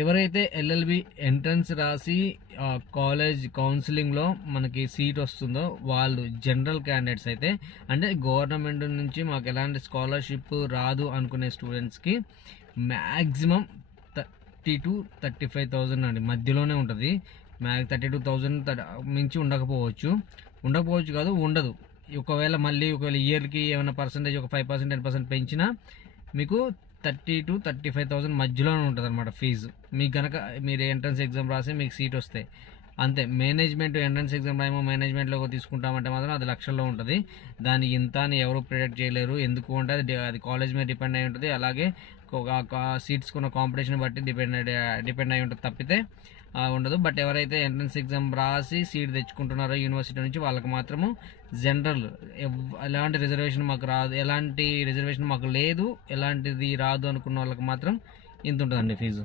ఎవరైతే LLB entrance రాసి college కౌన్సిలింగ్లో మనకి సీట్ వస్తుందో వాళ్ళు జనరల్ క్యాండిడేట్స్ అయితే, అంటే గవర్నమెంట్ నుంచి మాకు ఎలాంటి స్కాలర్షిప్ రాదు అనుకునే స్టూడెంట్స్కి మ్యాక్సిమం 30,000 to 35,000 అండి మధ్యలోనే ఉంటుంది. 32,000 మించి ఉండకపోవచ్చు కాదు, ఉండదు. ఒకవేళ ఇయర్కి ఏమైనా పర్సంటేజ్ ఒక 5% 10% పెంచినా మీకు 30,000 to 35,000 మధ్యలోనే ఉంటుంది అనమాట ఫీజు. మీకు కనుక మీరు ఎంట్రన్స్ ఎగ్జామ్ రాసి మీకు సీట్ వస్తే అంతే. మేనేజ్మెంట్ ఎంట్రన్స్ ఎగ్జామ్ రాయమో మేనేజ్మెంట్లో తీసుకుంటామంటే మాత్రం అది లక్షల్లో ఉంటుంది. దాని ఇంత అని ఎవరు ప్రిడిక్ట్ చేయలేరు. ఎందుకు అంటే అది కాలేజ్ మీద డిపెండ్ అయి ఉంటుంది. అలాగే సీట్స్ కొన్న కాంపిటీషన్ బట్టి డిపెండ్ అయి ఉంటుంది తప్పితే ఉండదు. బట్ ఎవరైతే ఎంట్రన్స్ ఎగ్జామ్ రాసి సీట్ తెచ్చుకుంటున్నారో యూనివర్సిటీ నుంచి వాళ్ళకి మాత్రము జనరల్ ఎలాంటి రిజర్వేషన్ మాకు లేదు, ఎలాంటిది రాదు అనుకున్న వాళ్ళకి మాత్రం ఇంత ఉంటుందండి ఫీజు.